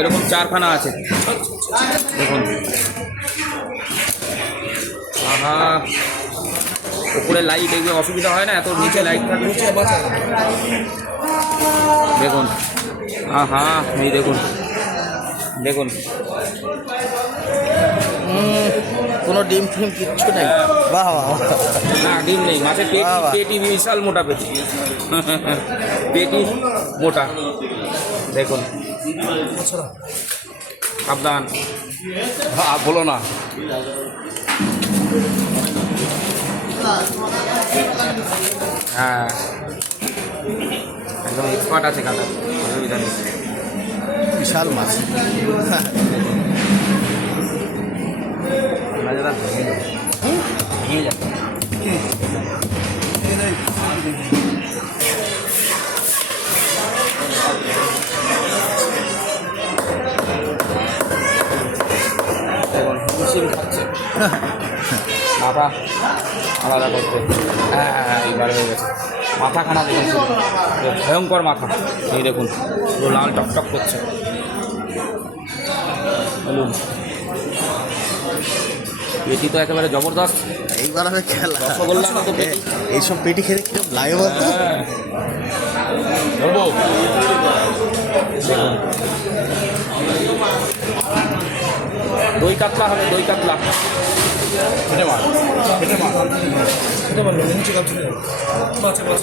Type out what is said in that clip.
এরকম চারখানা আছে দেখুন। আহা, উপরে লাইট এগুলো অসুবিধা হয় না, এত নিচে লাইট থাকে দেখুন। আহা, এই দেখুন দেখুন, কোনো ডিম ফিম কিচ্ছু নেই। বাহ বাহ না ডিম নেই, মাছের পেটি পেটি বিশাল মোটা পেটি পেটি মোটা দেখুন। সাবধান, বলো না। হ্যাঁ একদম এক্সপার্ট আছে কাটা, অসুবিধা নেই। বিশাল মাছ। ভেঙে যাবে। দেখুন মেশিন খাচ্ছে মাথা আলাদা করতে। হ্যাঁ এইবার হয়ে গেছে, মাথাখানা দেখুন শুধু, ভয়ঙ্কর মাথা। এই দেখুন পুরো লাল টকটক করছে। বলুন, পেটি তো একেবারে জবরদস্ত, এইবার আমি খেলা রসগোল্লার মতো পেটি। এইসব পেটি খেলে কিরকম লাগে বলতো? হ্যাঁ ধরবো দেখুন, দই কাতলা হবে, দই কাতলা। এটা মাছ, এটা মাছ, এটা মাছ, নিচে কাজ মাছ মাছ।